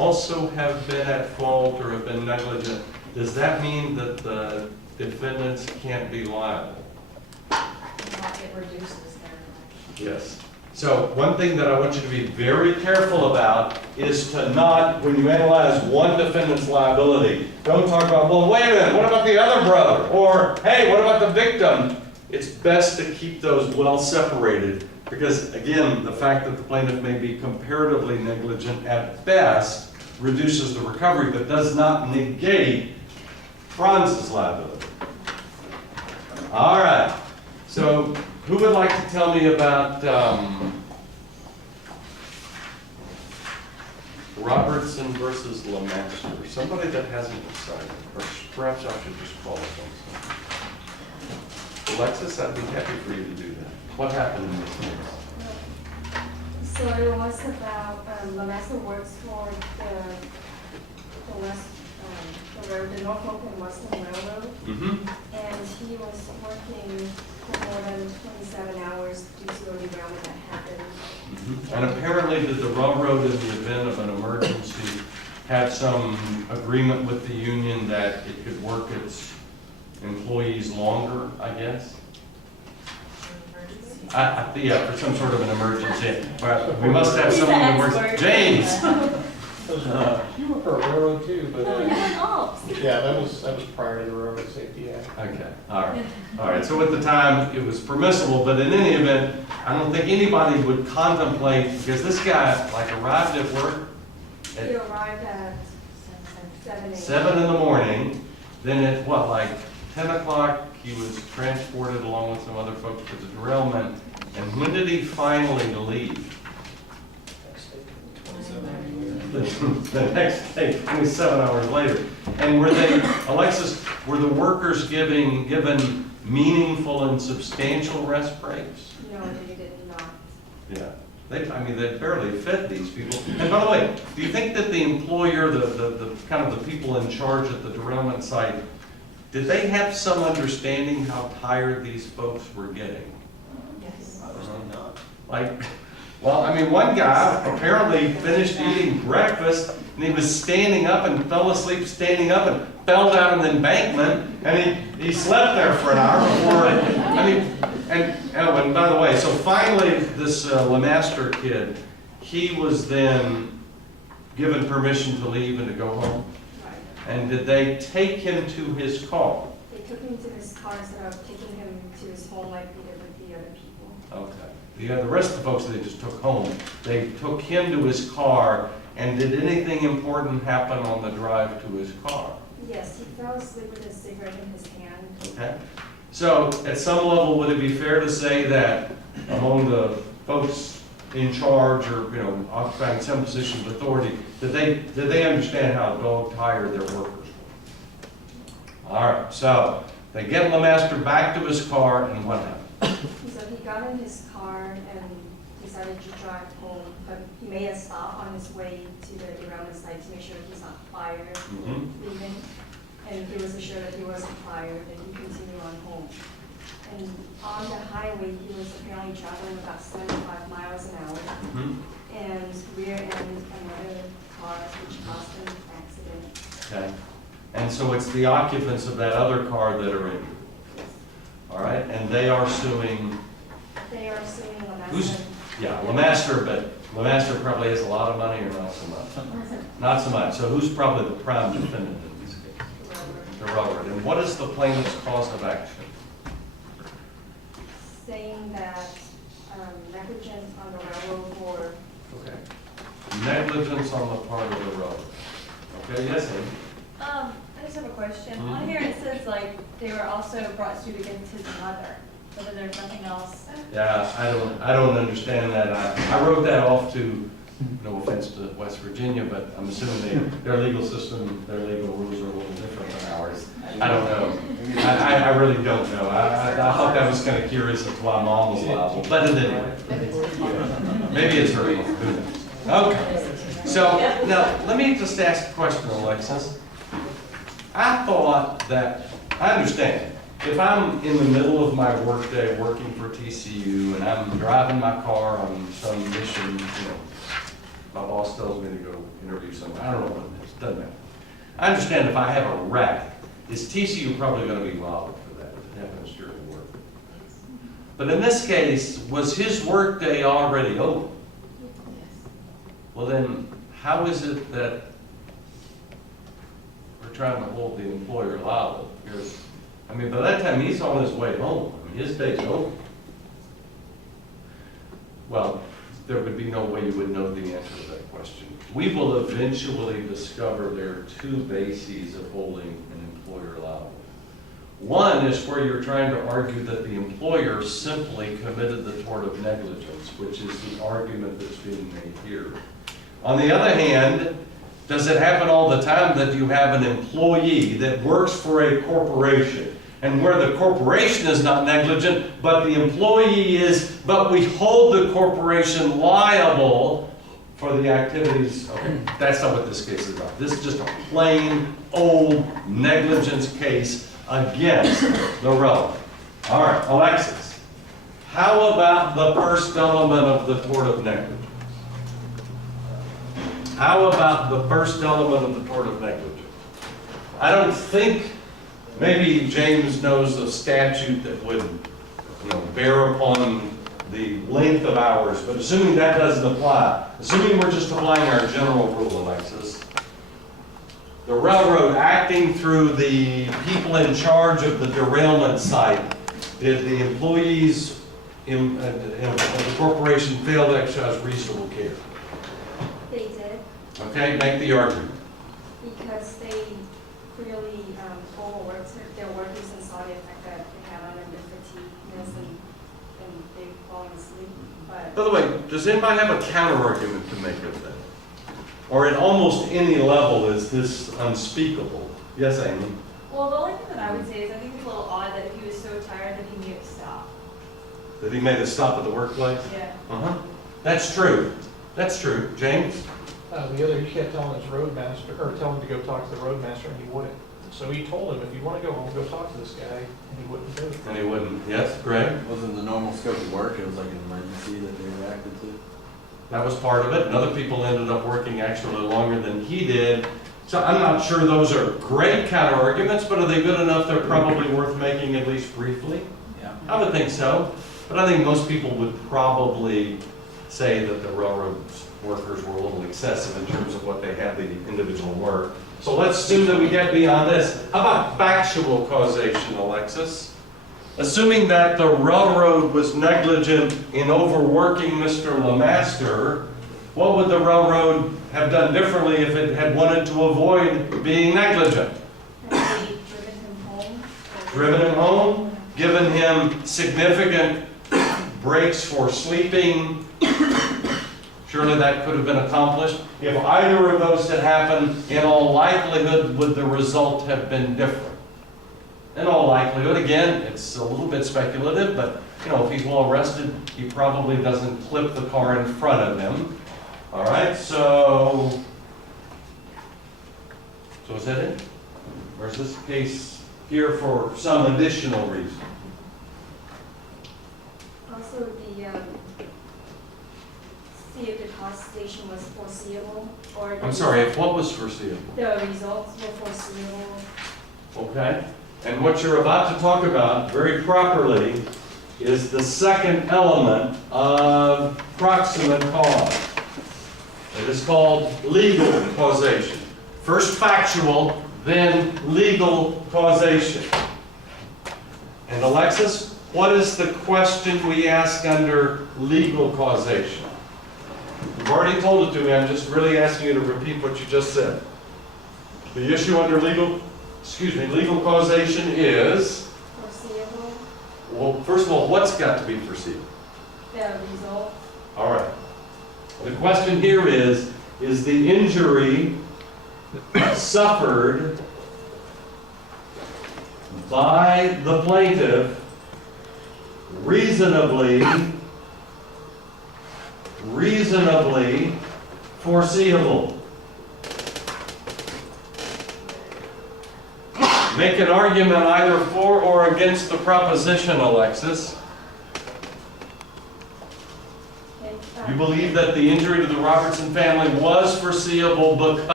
also have been at fault or have been negligent, does that mean that the defendants can't be liable? It reduces their. Yes. So one thing that I want you to be very careful about is to not, when you analyze one defendant's liability, don't talk about, well, wait a minute, what about the other brother? Or, hey, what about the victim? It's best to keep those well separated because, again, the fact that the plaintiff may be comparatively negligent at best reduces the recovery, but does not negate Franz's liability. All right. So who would like to tell me about Robertson versus LeMaster? Somebody that hasn't decided, or perhaps I should just call it something. Alexis, I'd be happy for you to do that. What happened in this case? So it was about, LeMaster works for the Norfolk and Western Railroad. Mm-hmm. And he was working for more than 27 hours due to a derailment that happened. Mm-hmm. And apparently did the railroad, in the event of an emergency, have some agreement with the union that it could work its employees longer, I guess? Yeah, for some sort of an emergency. But we must have someone who works. James! You were for a railroad too, but Oh, yeah, that was prior to the Railroad Safety Act. Okay, all right. All right, so at the time, it was permissible, but in any event, I don't think anybody would contemplate, because this guy, like, arrived at work he at arrived at 7 a.m. 7 in the morning, then at, what, like 10 o'clock, he was transported along with some other folks to the derailment, and when did he finally leave? The next day, 27 hours later. And were they, Alexis, were the workers given meaningful and substantial rest breaks? No, they did not. Yeah. They barely fed these people. And by the way, do you think that the employer, the kind of the people in charge at the derailment site, did they have some understanding how tired these folks were getting? Yes. Not. Like, well, one guy apparently finished eating breakfast and he was standing up and fell asleep standing up and fell down an embankment and he slept there for an hour before and by the way, so finally this LeMaster kid, he was then given permission to leave and to go home. Right. And did they take him to his car? They took him to his car instead of taking him to his home like they did with the other people. Okay. The rest of the folks they just took home, they took him to his car, and did anything important happen on the drive to his car? Yes, he fell asleep with a cigarette in his hand. Okay? So, at some level, would it be fair to say that among the folks in charge or, occupying some position of authority, did they understand how dog tired their workers were? All right, so they get LeMaster back to his car, and what happened? So he got in his car and decided to drive home, but he made a stop on his way to the derailment site to make sure he's not fired leaving. And he was assured that he wasn't fired, and he continued on home. And on the highway, he was apparently traveling about 75 miles an hour and rear-ended another car, which caused an accident. Okay. And so it's the occupants of that other car that are injured. All right, and they are suing. They are suing Who's? LeMaster. Yeah, LeMaster, but LeMaster probably has a lot of money or not so much. Not so much. So who's probably the prime defendant in this case? The railroad. And what is the plaintiff's cause of action? Saying that negligence on the railroad for Okay. Negligence on the part of the railroad. Okay. Yes, Amy? I just have a question. On here it says like they were also brought suit against his mother, but then there's nothing else. Yeah, I don't understand that. I wrote that off to, no offense to West Virginia, but I'm assuming their legal system, their legal rules are a little different than ours. I don't know. I really don't know. I thought that was kind of curious as to why mom was liable, but it didn't. Maybe it's her. Who knows? Okay. So now let me just ask a question, Alexis. I thought that, I understand, if I'm in the middle of my workday working for TCU and I'm driving my car on some mission, my boss tells me to go interview someone, I don't know what it is, doesn't matter. I understand if I have a wreck, is TCU probably gonna be liable for that if it happens during work? But in this case, was his workday already over? Well then, how is it that we're trying to hold the employer liable? I mean, by that time, he's on his way home. I mean, his day's over. Well, there would be no way you would know the answer to that question. We will eventually discover there are two bases of holding an employer liable. One is where you're trying to argue that the employer simply committed the tort of negligence, which is the argument that's being made here. On the other hand, does it happen all the time that you have an employee that works for a corporation, and where the corporation is not negligent, but the employee is, but we hold the corporation liable for the activities? Okay, that's not what this case is about. This is just a plain old negligence case against the relevant. All right, Alexis, how about the first element of the tort of negligence? How about the first element of the tort of negligence? I don't think, maybe James knows a statute that would, bear upon the length of hours, but assuming that doesn't apply, assuming we're just applying our general rule, Alexis, the railroad acting through the people in charge of the derailment site, did the employees of the corporation fail to exercise reasonable care? They did, Okay, make the argument. because they clearly overworked their workers and saw the effect that they had on them, the fatigueness and they've fallen asleep. But By the way, does anybody have a counter argument to make of that? Or at almost any level is this unspeakable? Yes, Amy? Well, the only thing that I would say is I think it's a little odd that he was so tired that he needed to stop. That he made a stop at the workplace? Yeah. Uh-huh. That's true. That's true. James? He kept telling his roadmaster, or telling him to go talk to the roadmaster, and he wouldn't. So he told him, if you want to go home, go talk to this guy, and he wouldn't do it. And he wouldn't. Yes, Greg? Wasn't the normal scope of work, it was like an emergency that they reacted to? That was part of it. And other people ended up working actually longer than he did. So I'm not sure those are great counter arguments, but are they good enough they're probably worth making at least briefly? Yeah. I would think so. But I think most people would probably say that the railroad workers were a little excessive in terms of what they had the individual work. So let's assume that we get beyond this. How about factual causation, Alexis? Assuming that the railroad was negligent in overworking Mr. LeMaster, what would the railroad have done differently if it had wanted to avoid being negligent? have they driven him home? Driven him home, given him significant breaks for sleeping. Surely that could have been accomplished. If either of those had happened, in all likelihood, would the result have been different? In all likelihood, again, it's a little bit speculative, but if he's well rested, he probably doesn't clip the car in front of him. All right, so is that it? Or is this case here for some additional reason? Also, see if the causation was foreseeable, or I'm sorry, if what was foreseeable? the results were foreseeable. Okay, and what you're about to talk about very properly is the second element of proximate cause. It is called legal causation. First factual, then legal causation. And Alexis, what is the question we ask under legal causation? You've already told it to me, I'm just really asking you to repeat what you just said. The issue under legal causation is, Foreseeable, well, first of all, what's got to be foreseeable? the result, All right. The question here is the injury suffered by the plaintiff reasonably foreseeable? Make an argument either for or against the proposition, Alexis. okay, You believe that the injury to the Robertson family was foreseeable because